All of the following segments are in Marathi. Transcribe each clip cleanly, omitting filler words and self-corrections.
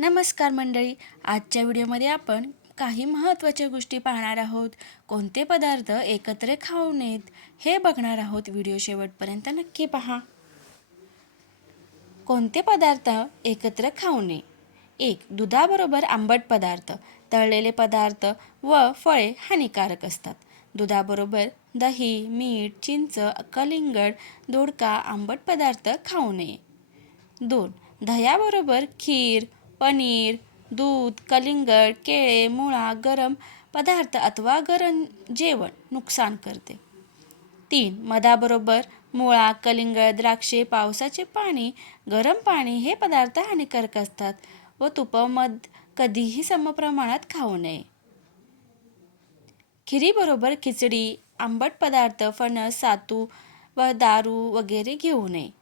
नमस्कार मंडळी, आजच्या व्हिडिओमध्ये आपण काही महत्त्वाच्या गोष्टी पाहणार आहोत. कोणते पदार्थ एकत्र खाऊ नयेत हे बघणार आहोत. व्हिडिओ शेवटपर्यंत नक्की पहा. कोणते पदार्थ एकत्र खाऊ नये? 1. दुधाबरोबर आंबट पदार्थ. तळलेले पदार्थ व फळे हानिकारक असतात. दुधाबरोबर दही, मीठ, चिंच, कलिंगड, दोडका, आंबट पदार्थ खाऊ नये. 2. दह्याबरोबर खीर, पनीर, दूध, कलिंगड, केळे, मुळा, गरम पदार्थ अथवा गरम जेवण नुकसान करते. 3. मधाबरोबर मुळा, कलिंगड, द्राक्षे, पावसाचे पाणी, गरम पाणी हे पदार्थ हानिकारक असतात व मध कधीही समप्रमाणात खाऊ नये. खिरीबरोबर खिचडी, आंबट पदार्थ, फणस, सातू व दारू वगैरे घेऊ नये.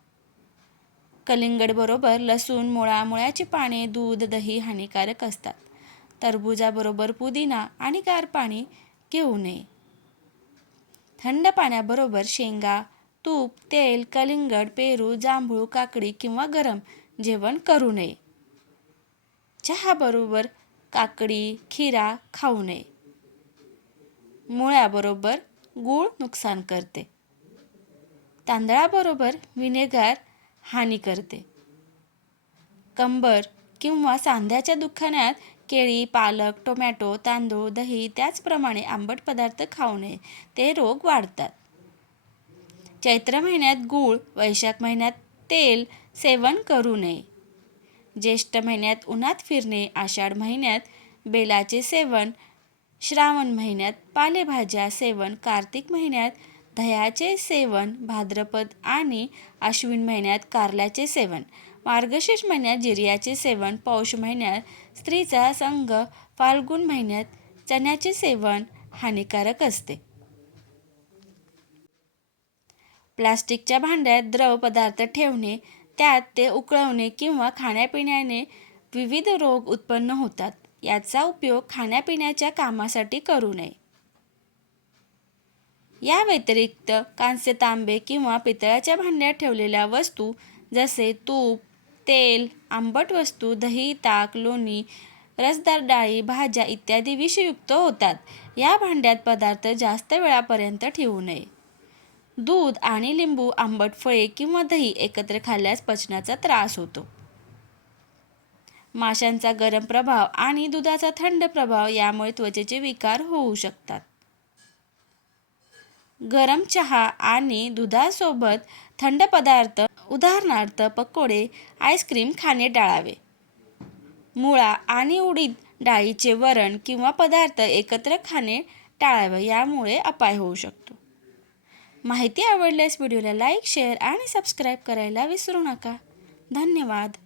कलिंगडबरोबर लसूण, मुळा, मुळ्याचे पाने, दूध, दही हानिकारक असतात. टरबूजाबरोबर पुदिना आणि गार पाणी घेऊ नये. थंड पाण्याबरोबर शेंगा, तूप, तेल, कलिंगड, पेरू, जांभूळ, काकडी किंवा गरम जेवण करू नये. चहाबरोबर काकडी, खिरा खाऊ नये. मुळ्याबरोबर गूळ नुकसान करते. तांदळाबरोबर व्हिनेगार हानी करते. कंबर किंवा सांध्याच्या दुखण्यात केळी, पालक, टोमॅटो, तांदूळ, दही त्याचप्रमाणे आंबट पदार्थ खाऊ नये, ते रोग वाढतात. चैत्र महिन्यात गूळ, वैशाख महिन्यात तेल सेवन करू नये. ज्येष्ठ महिन्यात उन्हात फिरणे, आषाढ महिन्यात बेलाचे सेवन, श्रावण महिन्यात पालेभाज्या सेवन, कार्तिक महिन्यात दह्याचे सेवन, भाद्रपद आणि आश्विन महिन्यात कारल्याचे सेवन, मार्गशीर्ष महिन्यात जिऱ्याचे सेवन, पौष महिन्यात स्त्रीचा संग, फाल्गुन महिन्यात चण्याचे सेवन हानिकारक असते. प्लास्टिकच्या भांड्यात द्रव पदार्थ ठेवणे, त्यात ते उकळवणे किंवा खाण्यापिण्याने विविध रोग उत्पन्न होतात. याचा उपयोग खाण्यापिण्याच्या कामासाठी करू नये. या व्यतिरिक्त कांस्य, तांबे किंवा पितळाच्या भांड्यात ठेवलेल्या वस्तू जसे तूप, तेल, आंबट वस्तू, दही, ताक, लोणी, रसदार डाळी, भाज्या इत्यादी विषयुक्त होतात. या भांड्यात पदार्थ जास्त वेळापर्यंत ठेवू नये. दूध आणि लिंबू, आंबट फळे किंवा दही एकत्र खाल्ल्यास पचनाचा त्रास होतो. माशांचा गरम प्रभाव आणि दुधाचा थंड प्रभाव यामुळे त्वचेचे विकार होऊ शकतात. गरम चहा आणि दुधासोबत थंड पदार्थ उदाहरणार्थ पकोडे, आईस्क्रीम खाणे टाळावे. मुळा आणि उडीद डाळीचे वरण किंवा पदार्थ एकत्र खाणे टाळावे, यामुळे अपाय होऊ शकतो. माहिती आवडल्यास व्हिडिओला लाईक, शेअर आणि सबस्क्राईब करायला विसरू नका. धन्यवाद.